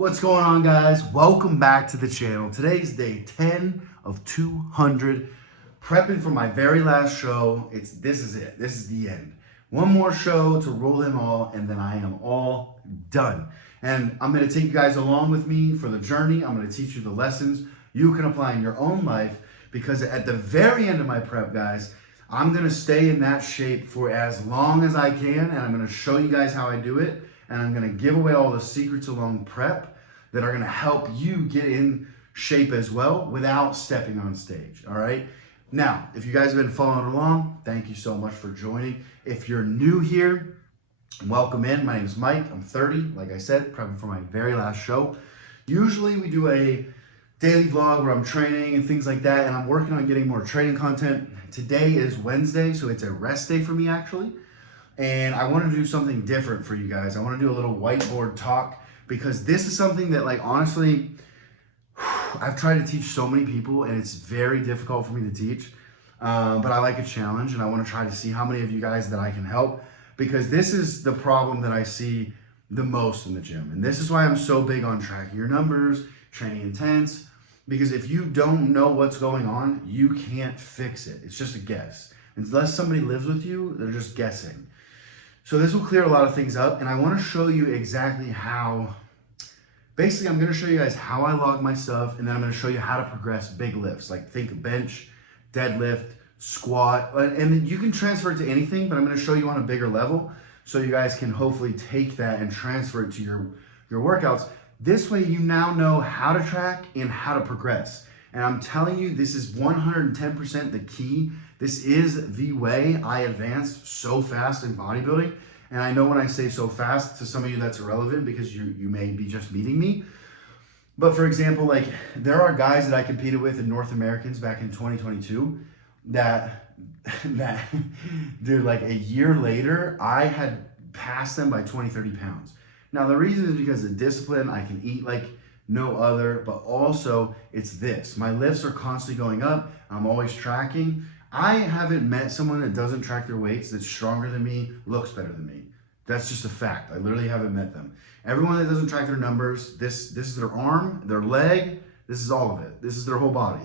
What's going on, guys? Welcome back to the channel. Today's day 10 of 200. Prepping for my very last show. This is it. This is the end. One more show to rule them all, and then I am all done. And I'm going to take you guys along with me for the journey. I'm going to teach you the lessons you can apply in your own life, because at the very end of my prep, guys, I'm going to stay in that shape for as long as I can, and I'm going to show you guys how I do it. And I'm going to give away all the secrets along prep that are going to help you get in shape as well without stepping on stage. All right. Now, if you guys have been following along, thank you so much for joining. If you're new here, welcome in. My name is Mike. I'm 30. Like I said, prepping for my very last show. Usually we do a daily vlog where I'm training and things like that, and I'm working on getting more training content. Today is Wednesday, so it's a rest day for me actually. And I want to do something different for you guys. I want to do a little whiteboard talk, because this is something that, like, honestly, I've tried to teach so many people and it's very difficult for me to teach. But I like a challenge, and I want to try to see how many of you guys that I can help, because this is the problem that I see the most in the gym. And this is why I'm so big on tracking your numbers, training intense, because if you don't know what's going on, you can't fix it. It's just a guess. Unless somebody lives with you, they're just guessing. So this will clear a lot of things up, and I want to show you exactly how. Basically, I'm going to show you guys how I log my stuff, and then I'm going to show you how to progress big lifts, like think bench, deadlift, squat, and you can transfer it to anything, but I'm going to show you on a bigger level so you guys can hopefully take that and transfer it to your workouts. This way you now know how to track and how to progress. And I'm telling you, this is 110% the key. This is the way I advanced so fast in bodybuilding. And I know when I say so fast, to some of you that's irrelevant because you may be just meeting me. But for example, like, there are guys that I competed with in North Americans back in 2022 that dude, like a year later, I had passed them by 20, 30 pounds. Now the reason is because of discipline. I can eat like no other, but also it's this. My lifts are constantly going up. I'm always tracking. I haven't met someone that doesn't track their weights that's stronger than me, looks better than me. That's just a fact. I literally haven't met them. Everyone that doesn't track their numbers, this is their arm, their leg, this is all of it. This is their whole body.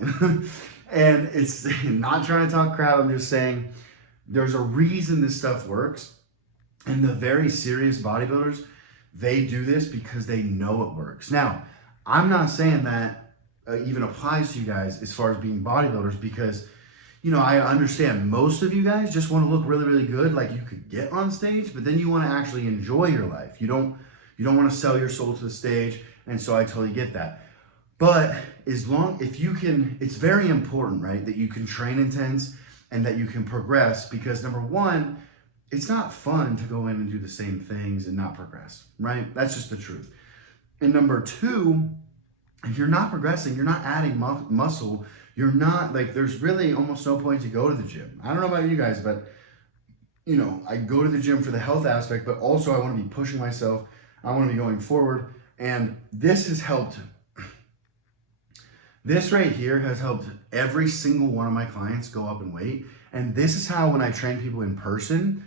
And it's not trying to talk crap. I'm just saying there's a reason this stuff works. And the very serious bodybuilders, they do this because they know it works. Now, I'm not saying that even applies to you guys as far as being bodybuilders, because, you know, I understand most of you guys just want to look really, really good, like you could get on stage, but then you want to actually enjoy your life. You don't want to sell your soul to the stage, and so I totally get that. But if you can, it's very important, right, that you can train intense and that you can progress, because number one, it's not fun to go in and do the same things and not progress, right? That's just the truth. And number two, if you're not progressing, you're not adding muscle, you're not, like, there's really almost no point to go to the gym. I don't know about you guys, but, you know, I go to the gym for the health aspect, but also I want to be pushing myself. I want to be going forward. And this has helped. This right here has helped every single one of my clients go up in weight. And this is how, when I train people in person,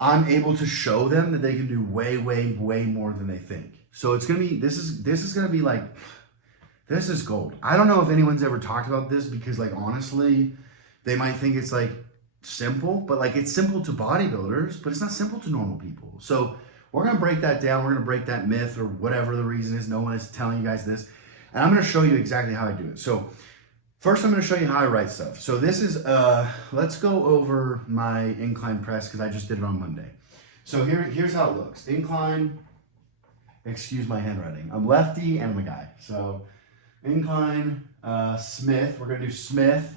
I'm able to show them that they can do way, way, way more than they think. So it's going to be, this is going to be like, this is gold. I don't know if anyone's ever talked about this, because, like, honestly, they might think it's like simple, but like, it's simple to bodybuilders, but it's not simple to normal people. So we're going to break that down. We're going to break that myth, or whatever the reason is. No one is telling you guys this. And I'm going to show you exactly how I do it. So first, I'm going to show you how I write stuff. So this is, let's go over my incline press, because I just did it on Monday. So here's how it looks. Incline, excuse my handwriting. I'm lefty and I'm a guy. So incline, Smith. We're going to do Smith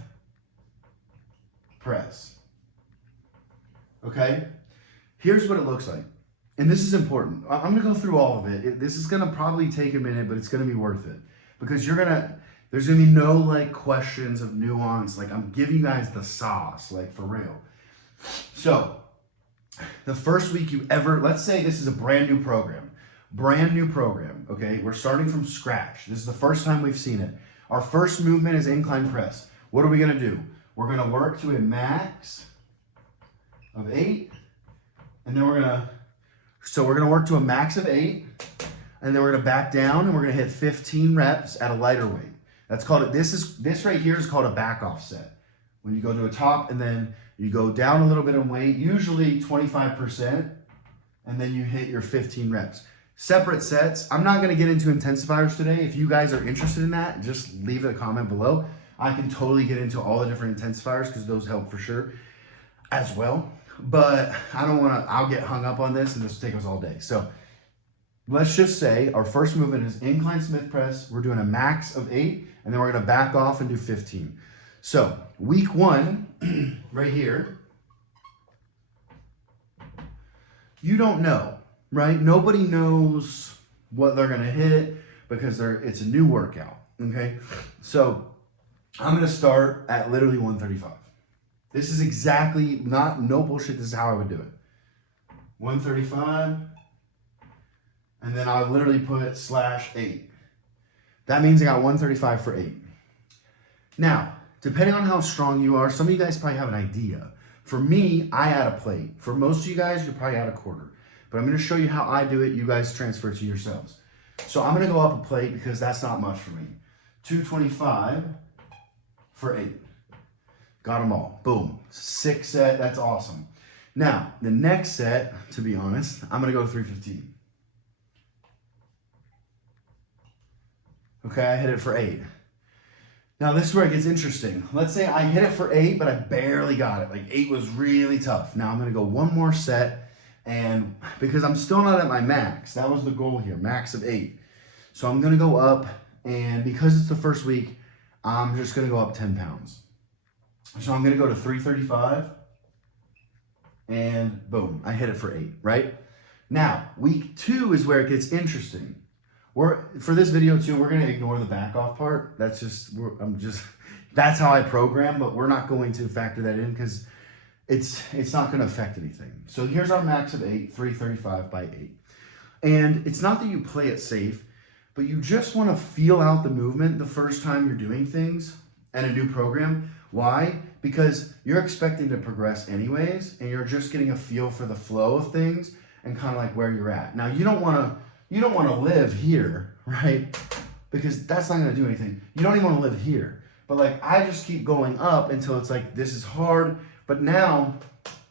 press. Okay? Here's what it looks like. And this is important. I'm going to go through all of it. This is going to probably take a minute, but it's going to be worth it. Because there's going to be no, like, questions of nuance. Like, I'm giving you guys the sauce, like, for real. So the first week let's say this is a brand new program, okay? We're starting from scratch. This is the first time we've seen it. Our first movement is incline press. What are we going to do? We're going to work to a max of 8, and then we're going to work to a max of 8, and then we're gonna back down and we're gonna hit 15 reps at a lighter weight. That's called, this right here is called a back off set. When you go to a top and then you go down a little bit in weight, usually 25%, and then you hit your 15 reps. Separate sets. I'm not gonna get into intensifiers today. If you guys are interested in that, just leave a comment below. I can totally get into all the different intensifiers because those help for sure as well. But I don't wanna, I'll get hung up on this and this will take us all day. So let's just say our first movement is incline Smith press. We're doing a max of 8, and then we're gonna back off and do 15. So week 1, right here, you don't know, right? Nobody knows what they're gonna hit because it's a new workout, okay? So I'm gonna start at literally 135. This is exactly, no bullshit, this is how I would do it. 135, and then I literally put /8. That means I got 135 for 8. Now, depending on how strong you are, some of you guys probably have an idea. For me, I add a plate. For most of you guys, you probably add a quarter. But I'm gonna show you how I do it. You guys transfer it to yourselves. So I'm gonna go up a plate because that's not much for me. 225 for 8. Got them all. Boom. 6 set. That's awesome. Now, the next set, to be honest, I'm going to go 315. Okay, I hit it for 8. Now, this is where it gets interesting. Let's say I hit it for 8, but I barely got it. Like 8 was really tough. Now, I'm going to go one more set, and because I'm still not at my max, that was the goal here, max of 8. So I'm going to go up, and because it's the first week, I'm just going to go up 10 pounds. So I'm going to go to 335, and boom, I hit it for 8, right? Now, week 2 is where it gets interesting. For this video too, we're going to ignore the back off part. That's that's how I program, but we're not going to factor that in because it's not going to affect anything. So here's our max of 8, 335 by 8. And it's not that you play it safe, but you just want to feel out the movement the first time you're doing things and a new program. Why? Because you're expecting to progress anyways, and you're just getting a feel for the flow of things and kind of like where you're at. Now, you don't want to live here, right? Because that's not going to do anything. You don't even want to live here. But like, I just keep going up until it's like, this is hard. But now,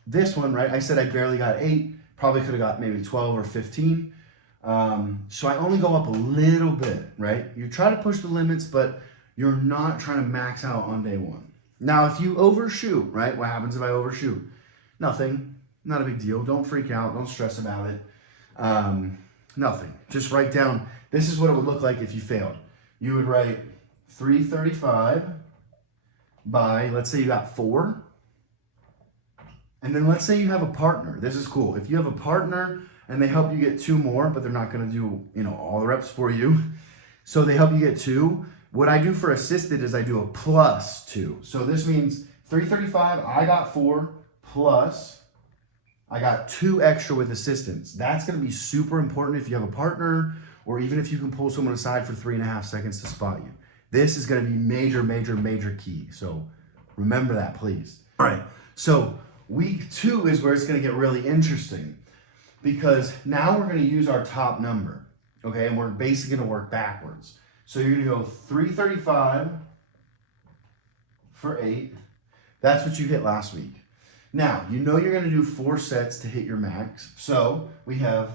this one, right? I said I barely got 8. Probably could have got maybe 12 or 15. So I only go up a little bit, right? You try to push the limits, but you're not trying to max out on day 1. Now, if you overshoot, right? What happens if I overshoot? Nothing. Not a big deal. Don't freak out. Don't stress about it. Nothing. Just write down, this is what it would look like if you failed. You would write 335 by, let's say you got 4. And then let's say you have a partner. This is cool. If you have a partner and they help you get 2 more, but they're not going to do, all the reps for you. So they help you get 2. What I do for assisted is I do a +2. So this means 335, I got 4, plus I got 2 extra with assistance. That's going to be super important if you have a partner, or even if you can pull someone aside for 3.5 seconds to spot you. This is going to be major, major, major key. So remember that, please. All right. So week 2 is where it's going to get really interesting, because now we're going to use our top number. Okay. And we're basically going to work backwards. So you're going to go 335 for 8. That's what you hit last week. Now, you're going to do 4 sets to hit your max. So we have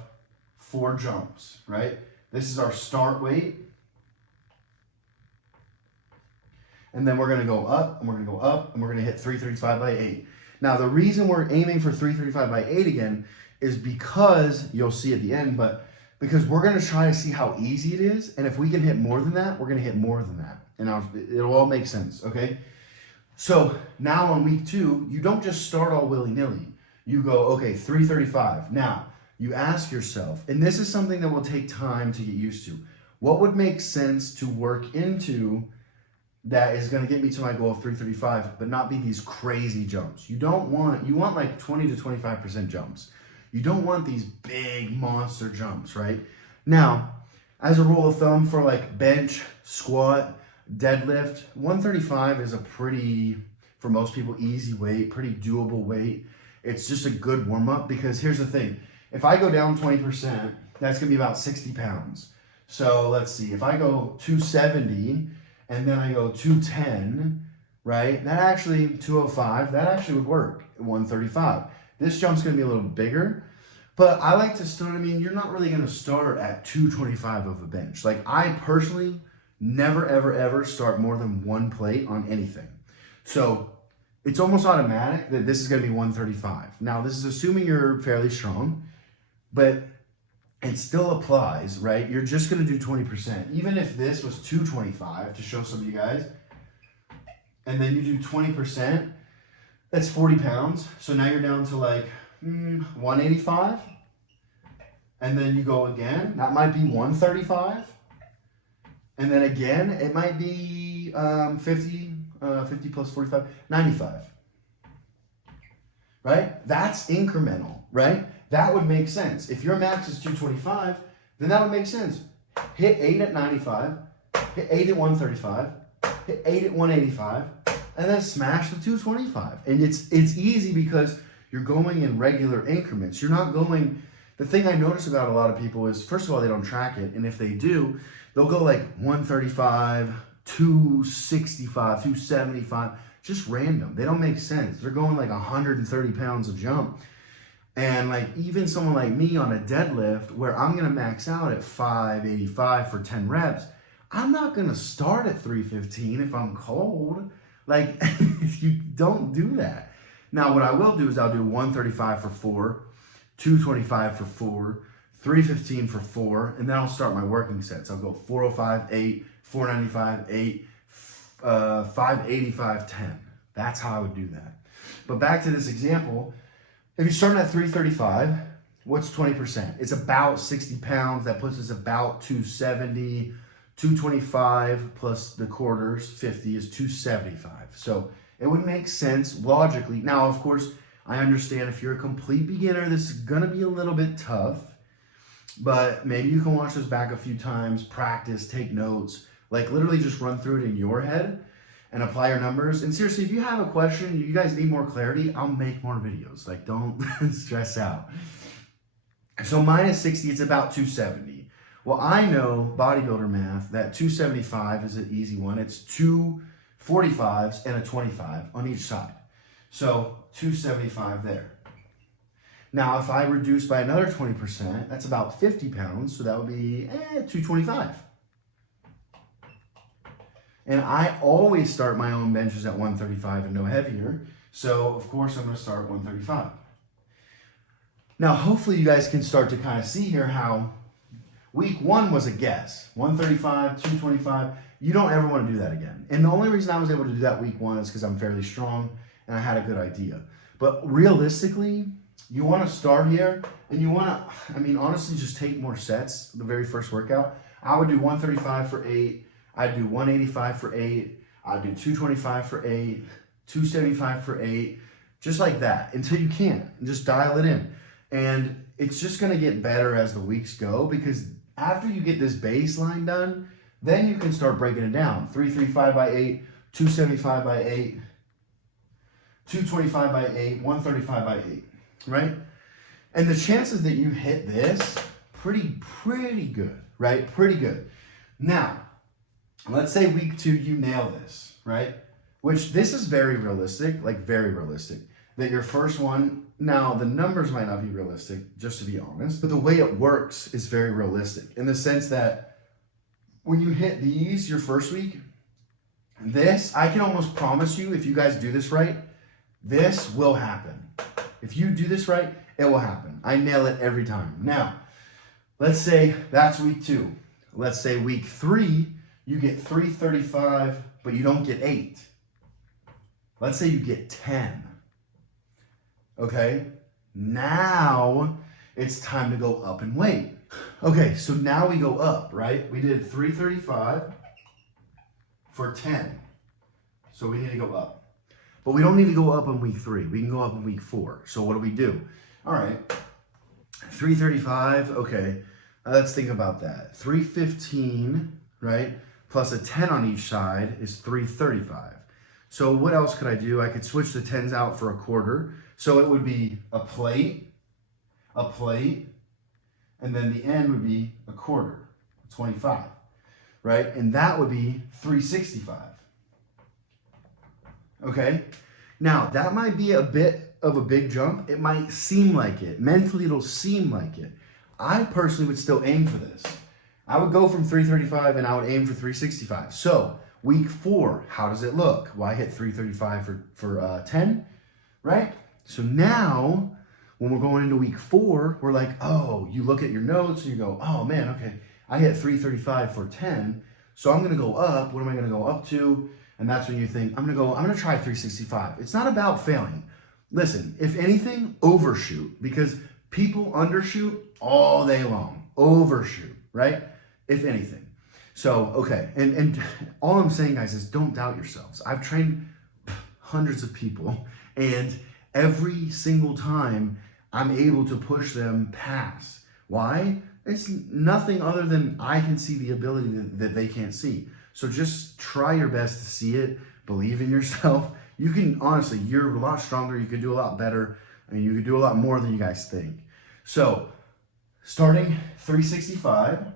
4 jumps, right? This is our start weight. And then we're going to go up, and we're going to go up, and we're going to hit 335 by 8. Now, the reason we're aiming for 335 by 8 again is because, you'll see at the end, because we're going to try to see how easy it is. And if we can hit more than that, we're going to hit more than that. And it'll all make sense, okay? So now on week 2, you don't just start all willy-nilly. You go, okay, 335. Now, you ask yourself, and this is something that will take time to get used to, what would make sense to work into that is going to get me to my goal of 335, but not be these crazy jumps. You want like 20 to 25% jumps. You don't want these big monster jumps, right? Now, as a rule of thumb for like bench, squat, deadlift, 135 is a pretty, for most people, easy weight, pretty doable weight. It's just a good warm up, because here's the thing. If I go down 20%, that's gonna be about 60 pounds. So let's see, if I go 270 and then I go 210, right? That actually, 205, that actually would work at 135. This jump's gonna be a little bigger, but I like to start, I mean, you're not really gonna start at 225 of a bench. Like I personally never, ever, ever start more than one plate on anything. So it's almost automatic that this is gonna be 135. Now this is assuming you're fairly strong, but it still applies, right? You're just gonna do 20%. Even if this was 225 to show some of you guys, and then you do 20%, that's 40 pounds. So now you're down to like 185. And then you go again, that might be 135. And then again, it might be 50 plus 45, 95. Right? That's incremental, right? That would make sense. If your max is 225, then that would make sense. Hit 8 at 95, hit 8 at 135, hit 8 at 185, and then smash the 225. And it's easy because you're going in regular increments. You're not going, the thing I notice about a lot of people is, first of all, they don't track it. And if they do, they'll go like 135, 265, 275, just random. They don't make sense. They're going like 130 pounds of jump. And like even someone like me on a deadlift where I'm gonna max out at 585 for 10 reps, I'm not gonna start at 315 if I'm cold. Like you don't do that. Now what I will do is I'll do 135 for 4, 225 for 4, 315 for 4, and then I'll start my working sets. I'll go 405, 8, 495, 8, 585, 10. That's how I would do that. But back to this example, if you're starting at 335, what's 20%? It's about 60 pounds. That puts us about 270, 225 plus the quarters, 50 is 275. So it would make sense logically. Now, of course, I understand if you're a complete beginner, this is gonna be a little bit tough, but maybe you can watch this back a few times, practice, take notes, like literally just run through it in your head and apply your numbers. And seriously, if you have a question, you guys need more clarity, I'll make more videos. Like don't stress out. So minus 60, it's about 270. Well, I know bodybuilder math that 275 is an easy one. It's 2 45s and a 25 on each side. So 275 there. Now, if I reduce by another 20%, that's about 50 pounds. So that would be 225. And I always start my own benches at 135 and no heavier. So of course I'm gonna start at 135. Now, hopefully you guys can start to kind of see here how week 1 was a guess. 135, 225. You don't ever want to do that again. And the only reason I was able to do that week 1 is because I'm fairly strong and I had a good idea. But realistically, you want to start here and you want to, I mean, honestly, just take more sets the very first workout. I would do 135 for 8. I'd do 185 for 8. I'd do 225 for 8, 275 for 8, just like that until you can't. And just dial it in. And it's just going to get better as the weeks go because after you get this baseline done, then you can start breaking it down. 335 by 8, 275 by 8, 225 by 8, 135 by 8, right? And the chances that you hit this, pretty good, right? Pretty good. Now, let's say week 2, you nail this, right? Which this is very realistic, like very realistic. That your first one, now the numbers might not be realistic, just to be honest, but the way it works is very realistic in the sense that when you hit these your first week, this, I can almost promise you, if you guys do this right, this will happen. If you do this right, it will happen. I nail it every time. Now, let's say that's week 2. Let's say week 3, you get 335, but you don't get 8. Let's say you get 10. Okay, now it's time to go up in weight. Okay, so now we go up, right? We did 335 for 10. So we need to go up. But we don't need to go up in week 3. We can go up in week 4. So what do? All right, 335, okay. Let's think about that. 315, right? Plus a 10 on each side is 335. So what else could I do? I could switch the 10s out for a quarter. So it would be a plate, and then the end would be a quarter. 25, right? And that would be 365. Okay? Now, that might be a bit of a big jump. It might seem like it. Mentally, it'll seem like it. I personally would still aim for this. I would go from 335 and I would aim for 365. So, week 4, how does it look? Well, I hit 335 for 10, right? So now, when we're going into week 4, we're like, oh, you look at your notes and you go, oh man, okay, I hit 335 for 10. So I'm gonna go up. What am I gonna go up to? And that's when you think, I'm gonna try 365. It's not about failing. Listen, if anything, overshoot, because people undershoot all day long. Overshoot, right? If anything. So, okay, and all I'm saying, guys, is don't doubt yourselves. I've trained hundreds of people, and every single time I'm able to push them past. Why? It's nothing other than I can see the ability that they can't see. So just try your best to see it, believe in yourself. You can, honestly, you're a lot stronger, you can do a lot better, I mean, you can do a lot more than you guys think. So, starting 365,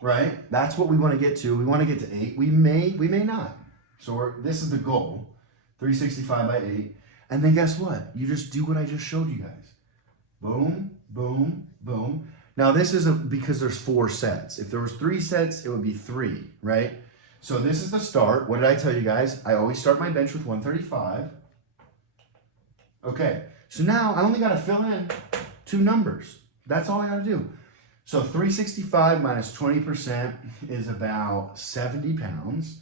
right? That's what we want to get to. We want to get to 8. We may not. So this is the goal, 365 by 8. And then guess what? You just do what I just showed you guys. Boom, boom, boom. Now this is because there's 4 sets. If there was 3 sets, it would be 3, right? So this is the start. What did I tell you guys? I always start my bench with 135. Okay, so now I only got to fill in 2 numbers. That's all I got to do. So 365 minus 20% is about 70 pounds.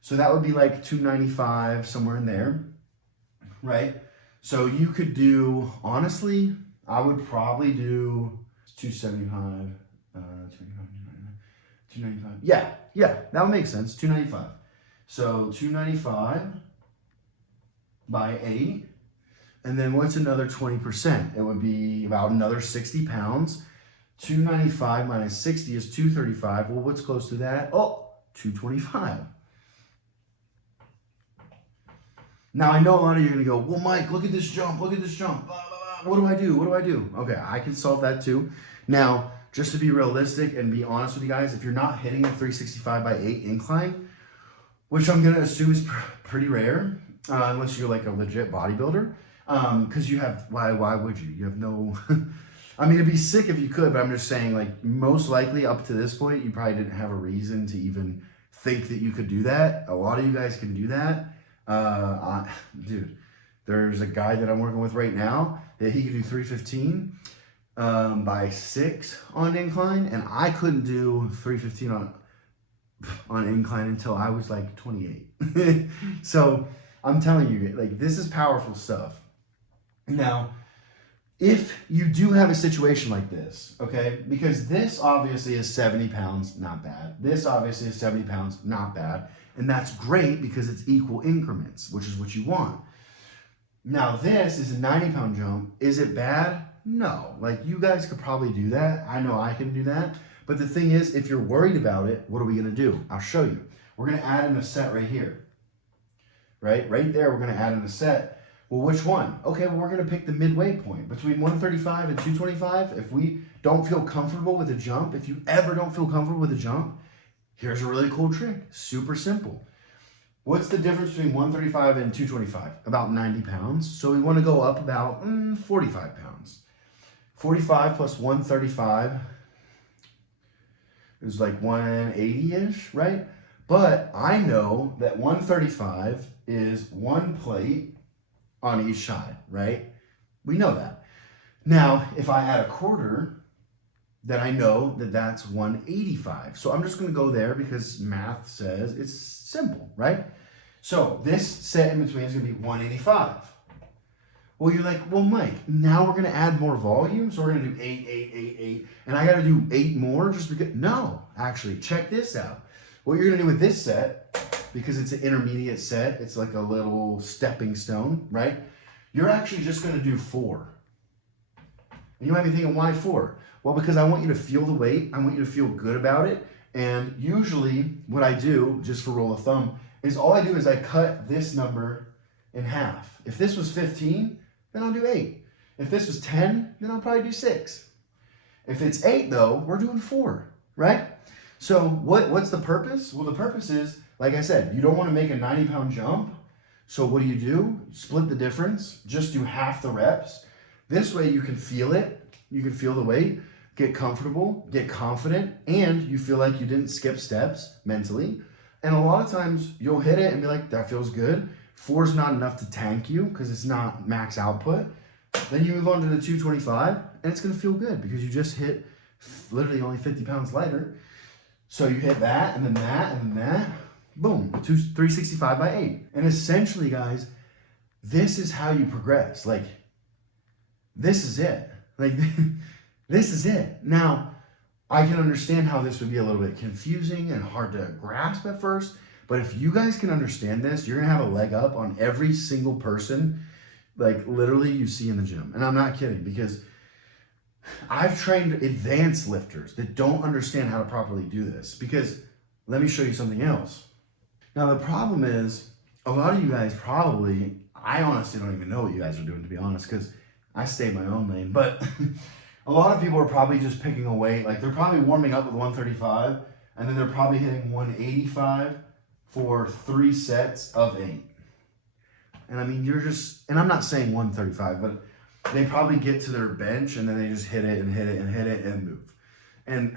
So that would be like 295, somewhere in there, right? So you could do, honestly, I would probably do 275, 295. Yeah, that would make sense, 295. So 295 by 8. And then what's another 20%? It would be about another 60 pounds. 295 minus 60 is 235. Well, what's close to that? Oh, 225. Now, I know a lot of you are going to go, well, Mike, look at this jump. Look at this jump. Blah, blah, blah. What do I do? What do I do? Okay, I can solve that too. Now, just to be realistic and be honest with you guys, if you're not hitting a 365 by 8 incline, which I'm going to assume is pretty rare, unless you're like a legit bodybuilder, because you have, why would you? You have no... I mean, it'd be sick if you could, but I'm just saying, like, most likely up to this point, you probably didn't have a reason to even think that you could do that. A lot of you guys can do that. Dude, there's a guy that I'm working with right now that he could do 315 by 6 on incline, and I couldn't do 315 on incline until I was like 28. So I'm telling you, like, this is powerful stuff. Now, if you do have a situation like this, okay, because this obviously is 70 pounds, not bad. This obviously is 70 pounds, not bad. And that's great because it's equal increments, which is what you want. Now this is a 90-pound jump. Is it bad? No. Like, you guys could probably do that. I know I can do that. But the thing is, if you're worried about it, what are we going to do? I'll show you. We're going to add in a set right here. Right there, we're going to add in a set. Well, which one? Okay, well, we're going to pick the midway point between 135 and 225. If we don't feel comfortable with a jump, if you ever don't feel comfortable with a jump, here's a really cool trick. Super simple. What's the difference between 135 and 225? About 90 pounds. So we want to go up about 45 pounds. 45 plus 135 is like 180-ish, right? But I know that 135 is 1 plate on each side, right? We know that. Now, if I add a quarter, then I know that that's 185. So I'm just going to go there because math says it's simple, right? So this set in between is going to be 185. Well, you're like, well, Mike, now we're going to add more volume. So we're going to do 8, 8, 8, 8. And I got to do 8 more just because. No, actually, check this out. What you're going to do with this set, because it's an intermediate set, it's like a little stepping stone, right? You're actually just going to do 4. And you might be thinking, why 4? Well, because I want you to feel the weight. I want you to feel good about it. And usually what I do, just for rule of thumb, is all I do is I cut this number in half. If this was 15, then I'll do 8. If this was 10, then I'll probably do 6. If it's 8, though, we're doing 4, right? So what's the purpose? Well, the purpose is, like I said, you don't want to make a 90-pound jump. So what do? Split the difference, just do half the reps. This way you can feel it, you can feel the weight, get comfortable, get confident, and you feel like you didn't skip steps mentally. And a lot of times you'll hit it and be like, that feels good. 4 is not enough to tank you because it's not max output. Then you move on to the 225 and it's gonna feel good because you just hit literally only 50 pounds lighter. So you hit that and then that and then that. Boom, 365 by 8. And essentially, guys, this is how you progress. Like, this is it. Like, this is it. Now, I can understand how this would be a little bit confusing and hard to grasp at first, but if you guys can understand this, you're gonna have a leg up on every single person, like literally you see in the gym. And I'm not kidding, because I've trained advanced lifters that don't understand how to properly do this. Because let me show you something else. Now, the problem is, a lot of you guys probably, I honestly don't even know what you guys are doing, to be honest, because I stay in my own lane, but a lot of people are probably just picking a weight. Like, they're probably warming up with 135, and then they're probably hitting 185 for 3 sets of 8. And I mean, and I'm not saying 135, but they probably get to their bench, and then they just hit it and hit it and hit it and move. And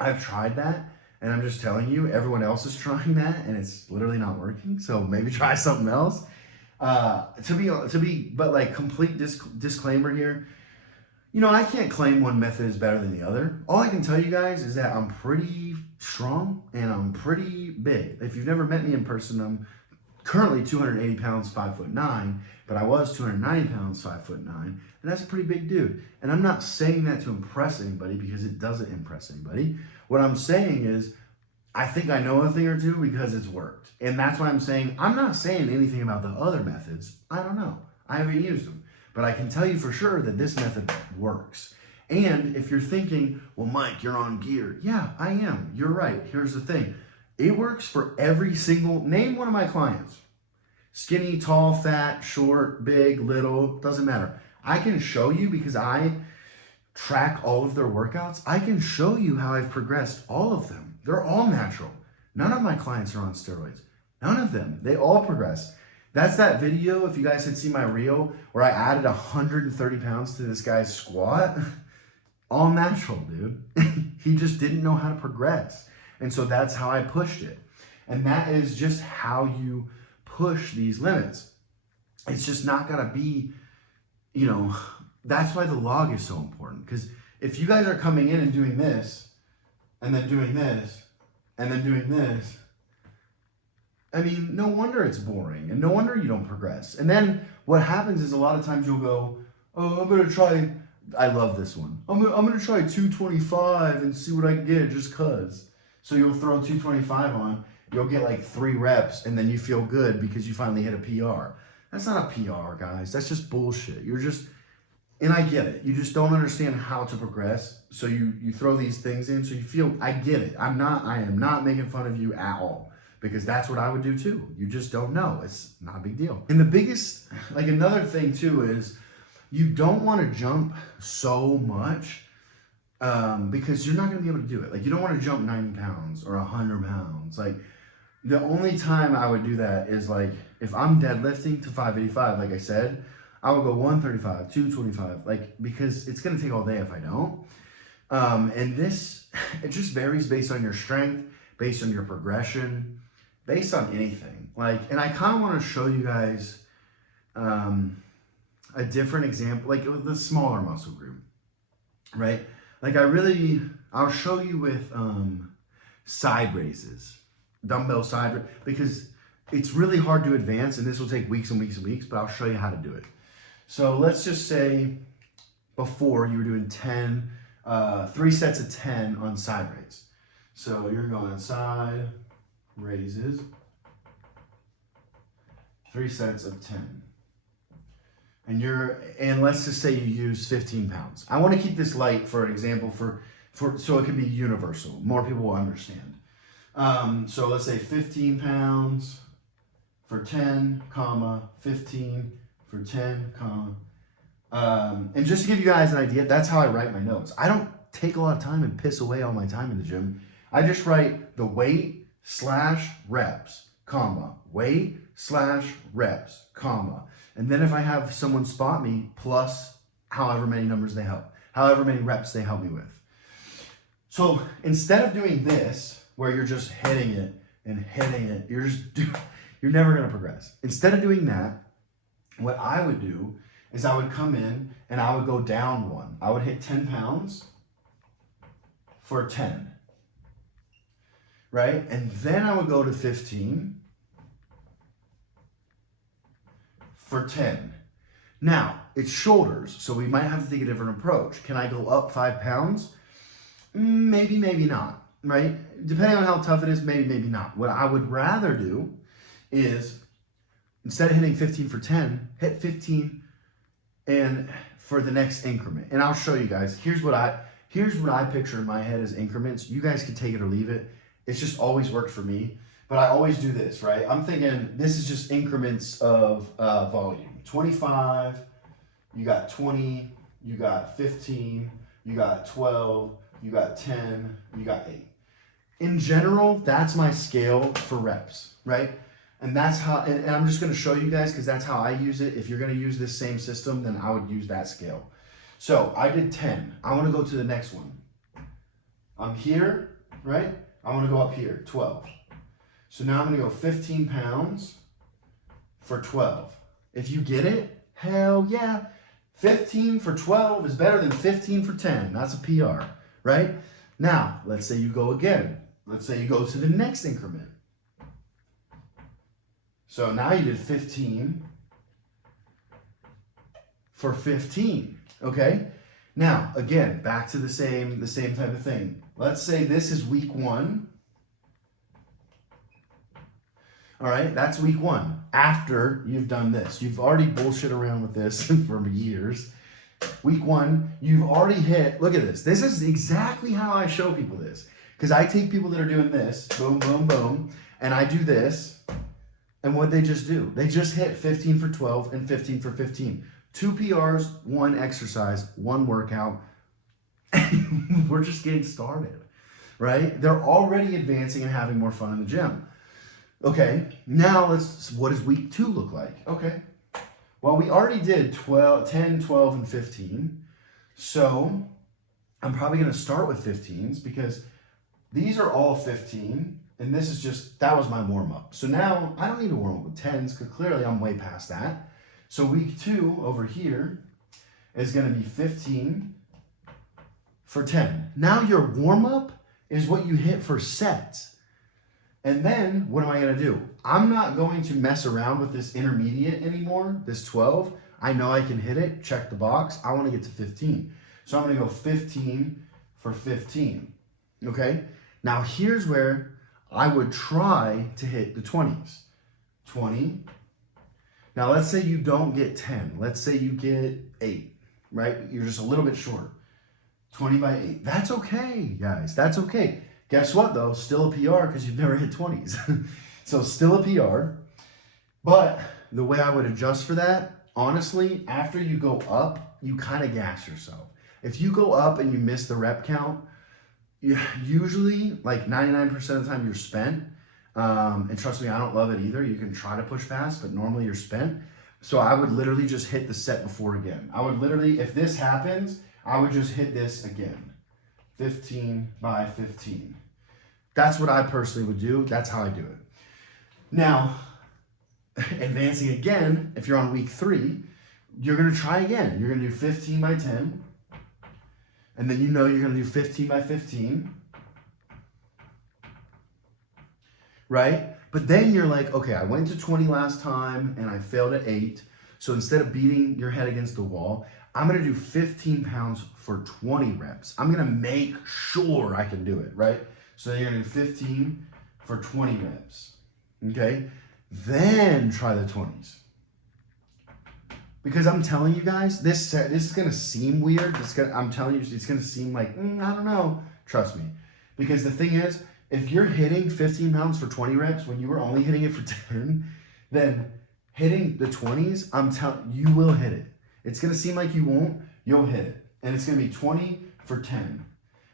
I've tried that. And I'm just telling you, everyone else is trying that, and it's literally not working. So maybe try something else. But like, complete disclaimer here. You know, I can't claim one method is better than the other. All I can tell you guys is that I'm pretty strong and I'm pretty big. If you've never met me in person, I'm currently 280 pounds, 5'9", but I was 290 pounds, 5'9", and that's a pretty big dude. And I'm not saying that to impress anybody, because it doesn't impress anybody. What I'm saying is, I think I know a thing or two because it's worked. And that's why I'm saying, I'm not saying anything about the other methods. I don't know. I haven't used them. But I can tell you for sure that this method works. And if you're thinking, well, Mike, you're on gear. Yeah, I am. You're right. Here's the thing. It works for every single, name one of my clients. Skinny, tall, fat, short, big, little, doesn't matter. I can show you, because I track all of their workouts. I can show you how I've progressed all of them. They're all natural. None of my clients are on steroids. None of them. They all progress. That's that video, if you guys had seen my reel, where I added 130 pounds to this guy's squat. All natural, dude. He just didn't know how to progress. And so that's how I pushed it. And that is just how you push these limits. It's just not gonna be, you know, that's why the log is so important. Because if you guys are coming in and doing this, and then doing this, and then doing this, I mean, no wonder it's boring, and no wonder you don't progress. And then what happens is, a lot of times you'll go, oh, I'm gonna try, I love this one. I'm gonna try 225 and see what I can get, just cause. So you'll throw 225 on, you'll get like 3 reps, and then you feel good because you finally hit a PR. That's not a PR, guys. That's just bullshit. You're just, and I get it. You just don't understand how to progress. So you throw these things in, so you feel, I get it. I am not making fun of you at all, because that's what I would do too. You just don't know. It's not a big deal. And the biggest, like, another thing too is, you don't want to jump so much because you're not going to be able to do it. Like, you don't want to jump 90 pounds or 100 pounds. Like, the only time I would do that is, like, if I'm deadlifting to 585, like I said, I would go 135, 225, like, because it's going to take all day if I don't. And this, it just varies based on your strength, based on your progression, based on anything. Like, and I kind of want to show you guys a different example, like with the smaller muscle group, right? Like, I'll show you with side raises, dumbbell side, because it's really hard to advance, and this will take weeks and weeks and weeks, but I'll show you how to do it. So let's just say before you were doing 3 sets of 10 on side raise. So you're going side raises, 3 sets of 10. And let's just say you use 15 pounds. I want to keep this light for an example so it can be universal. More people will understand. So let's say 15 pounds for 10, 15 for 10, and just to give you guys an idea, that's how I write my notes. I don't take a lot of time and piss away all my time in the gym. I just write the weight / reps, comma, weight / reps, comma. And then if I have someone spot me, plus however many reps they help me with. So instead of doing this, where you're just hitting it and hitting it, you're never gonna progress. Instead of doing that, what I would do is I would come in and I would go down one. I would hit 10 pounds for 10, right? And then I would go to 15 for 10. Now, it's shoulders, so we might have to take a different approach. Can I go up 5 pounds? Maybe, maybe not, right? Depending on how tough it is, maybe not. What I would rather do is, instead of hitting 15 for 10, hit 15 and for the next increment. And I'll show you guys. Here's what I picture in my head as increments. You guys can take it or leave it. It's just always worked for me. But I always do this, right? I'm thinking this is just increments of volume. 25, you got 20, you got 15, you got 12, you got 10, you got 8. In general, that's my scale for reps, right? And that's how, and I'm just gonna show you guys because that's how I use it. If you're gonna use this same system, then I would use that scale. So I did 10. I wanna go to the next one. I'm here, right? I wanna go up here, 12. So now I'm gonna go 15 pounds for 12. If you get it, hell yeah. 15 for 12 is better than 15 for 10. That's a PR, right? Now, let's say you go again. Let's say you go to the next increment. So now you did 15 for 15, okay? Now, again, back to the same type of thing. Let's say this is week 1. All right, that's week 1. After you've done this, you've already bullshit around with this for years. Week 1, you've already hit, look at this. This is exactly how I show people this. Because I take people that are doing this, boom, boom, boom, and I do this, and what they just do, they just hit 15 for 12 and 15 for 15. 2 PRs, 1 exercise, 1 workout, and we're just getting started, right? They're already advancing and having more fun in the gym. Okay, now what does week 2 look like? Okay, well, we already did 10, 12, and 15. So I'm probably gonna start with 15s because these are all 15, and this is just, that was my warm up. So now I don't need to warm up with 10s because clearly I'm way past that. So week 2 over here is gonna be 15 for 10. Now your warm up is what you hit for sets. And then what am I gonna do? I'm not going to mess around with this intermediate anymore, this 12. I know I can hit it, check the box. I wanna get to 15. So I'm gonna go 15 for 15, okay? Now here's where I would try to hit the 20s. 20. Now let's say you don't get 10. Let's say you get 8, right? You're just a little bit short. 20 by 8. That's okay, guys, that's okay. Guess what though? Still a PR because you've never hit 20s. So still a PR. But the way I would adjust for that, honestly, after you go up, you kind of gas yourself. If you go up and you miss the rep count, usually like 99% of the time you're spent. And trust me, I don't love it either. You can try to push past, but normally you're spent. So I would literally just hit the set before again. I would literally, if this happens, I would just hit this again. 15 by 15. That's what I personally would do. That's how I do it. Now, advancing again, if you're on week 3, you're gonna try again. You're gonna do 15 by 10. And then you know you're gonna do 15 by 15. Right? But then you're like, okay, I went to 20 last time and I failed at 8. So instead of beating your head against the wall, I'm gonna do 15 pounds for 20 reps. I'm gonna make sure I can do it, right? So then you're gonna do 15 for 20 reps, okay? Then try the 20s. Because I'm telling you guys, this is gonna seem weird. I'm telling you, it's gonna seem like, I don't know. Trust me. Because the thing is, if you're hitting 15 pounds for 20 reps when you were only hitting it for 10, then hitting the 20s, I'm telling you, will hit it. It's gonna seem like you won't, you'll hit it. And it's gonna be 20 for 10.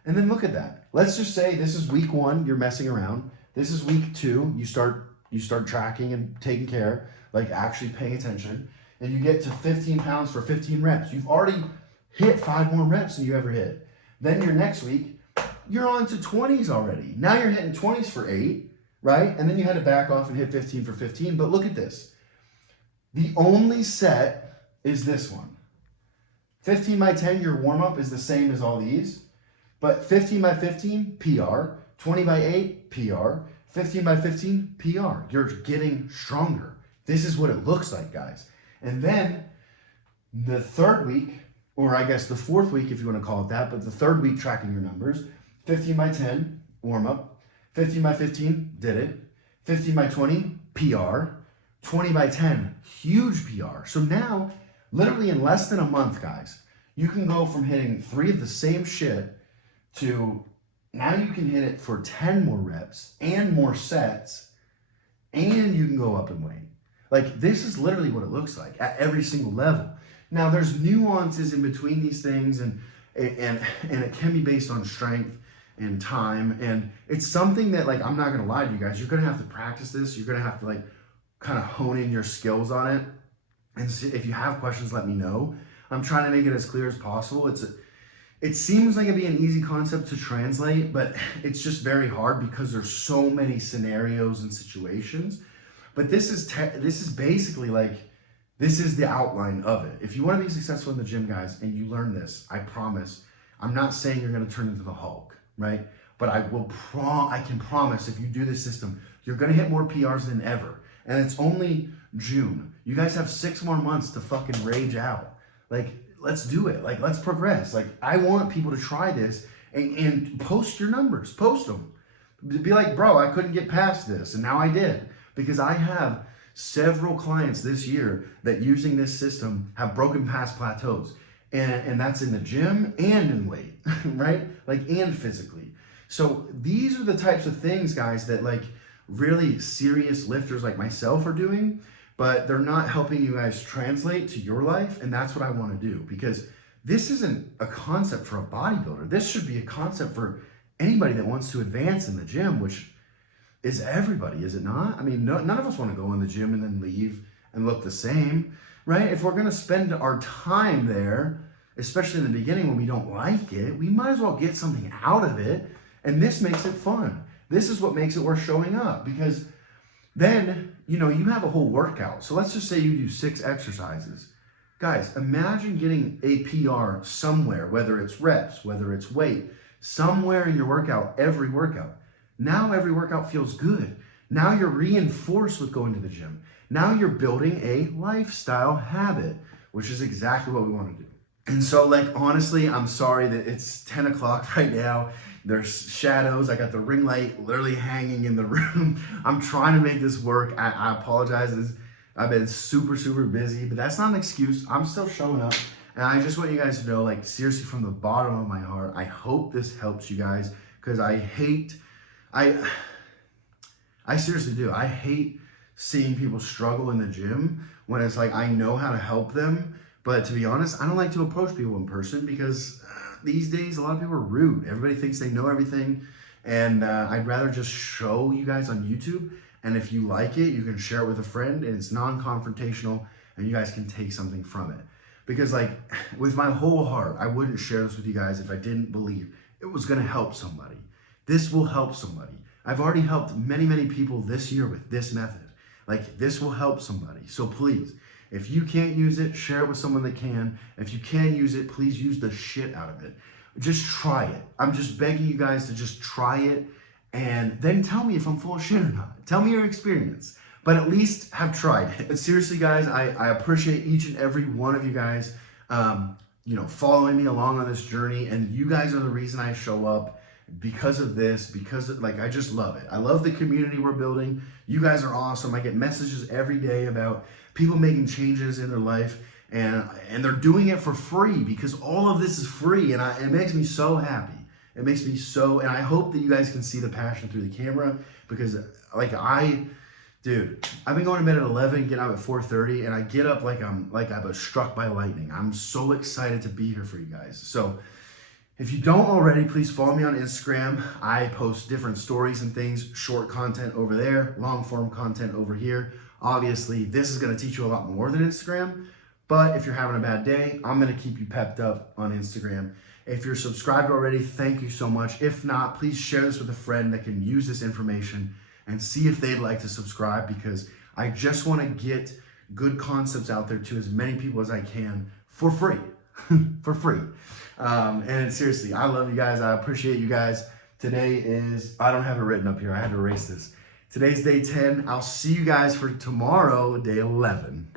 And then look at that. Let's just say this is week 1, you're messing around. This is week 2, you start tracking and taking care, like actually paying attention, and you get to 15 pounds for 15 reps. You've already hit 5 more reps than you ever hit. Then your next week, you're on to 20s already. Now you're hitting 20s for 8, right? And then you had to back off and hit 15 for 15. But look at this. The only set is this one. 15 by 10, your warm-up is the same as all these. But 15 by 15, PR. 20 by 8, PR. 15 by 15, PR. You're getting stronger. This is what it looks like, guys. And then the third week, or I guess the fourth week if you want to call it that, but the third week tracking your numbers, 15 by 10, warm up. 15 by 15, did it. 15 by 20, PR. 20 by 10, huge PR. So now, literally in less than a month, guys, you can go from hitting 3 of the same shit to now you can hit it for 10 more reps and more sets, and you can go up in weight. Like, this is literally what it looks like at every single level. Now, there's nuances in between these things, and it can be based on strength and time, and it's something that, like, I'm not gonna lie to you guys, you're gonna have to practice this. You're gonna have to, like, kind of hone in your skills on it. And if you have questions, let me know. I'm trying to make it as clear as possible. It seems like it'd be an easy concept to translate, but it's just very hard because there's so many scenarios and situations. But this is basically like, this is the outline of it. If you want to be successful in the gym, guys, and you learn this, I promise, I'm not saying you're going to turn into the Hulk, right? But I can promise if you do this system, you're going to hit more PRs than ever. And it's only June. You guys have 6 more months to fucking rage out. Like, let's do it. Like, let's progress. Like, I want people to try this and post your numbers. Post them. Be like, bro, I couldn't get past this, and now I did. Because I have several clients this year that using this system have broken past plateaus. And that's in the gym and in weight, right? Like, and physically. So these are the types of things, guys, that like really serious lifters like myself are doing, but they're not helping you guys translate to your life. And that's what I want to do, because this isn't a concept for a bodybuilder. This should be a concept for anybody that wants to advance in the gym, which is everybody, is it not? I mean, none of us want to go in the gym and then leave and look the same, right? If we're going to spend our time there, especially in the beginning when we don't like it, we might as well get something out of it. And this makes it fun. This is what makes it worth showing up, because then, you know, you have a whole workout. So let's just say you do 6 exercises. Guys, imagine getting a PR somewhere, whether it's reps, whether it's weight, somewhere in your workout, every workout. Now every workout feels good. Now you're reinforced with going to the gym. Now you're building a lifestyle habit, which is exactly what we want to do. And so, like, honestly, I'm sorry that it's 10 o'clock right now. There's shadows. I got the ring light literally hanging in the room. I'm trying to make this work. I apologize. I've been super, super busy, but that's not an excuse. I'm still showing up. And I just want you guys to know, like, seriously, from the bottom of my heart, I hope this helps you guys, because I seriously do. I hate seeing people struggle in the gym when it's like, I know how to help them. But to be honest, I don't like to approach people in person, because these days, a lot of people are rude. Everybody thinks they know everything. And I'd rather just show you guys on YouTube. And if you like it, you can share it with a friend, and it's non-confrontational, and you guys can take something from it. Because, like, with my whole heart, I wouldn't share this with you guys if I didn't believe it was going to help somebody. This will help somebody. I've already helped many, many people this year with this method. Like, this will help somebody. So please, if you can't use it, share it with someone that can. If you can use it, please use the shit out of it. Just try it. I'm just begging you guys to just try it, and then tell me if I'm full of shit or not. Tell me your experience, but at least have tried it. But seriously, guys, I appreciate each and every one of you guys, you know, following me along on this journey. And you guys are the reason I show up, because of this, because of, like, I just love it. I love the community we're building. You guys are awesome. I get messages every day about people making changes in their life, and they're doing it for free, because all of this is free, and it makes me so happy. It makes me so, and I hope that you guys can see the passion through the camera, because dude, I've been going to bed at 11, getting out at 4:30, and I get up like I was struck by lightning. I'm so excited to be here for you guys. So If you don't already, please follow me on Instagram. I post different stories and things, short content over there, long form content over here. Obviously, this is gonna teach you a lot more than Instagram, but if you're having a bad day, I'm gonna keep you pepped up on Instagram. If you're subscribed already, thank you so much. If not, please share this with a friend that can use this information and see if they'd like to subscribe, because I just wanna get good concepts out there to as many people as I can for free, for free. And seriously, I love you guys. I appreciate you guys. Today is, I don't have it written up here. I had to erase this. Today's day 10. I'll see you guys for tomorrow, day 11.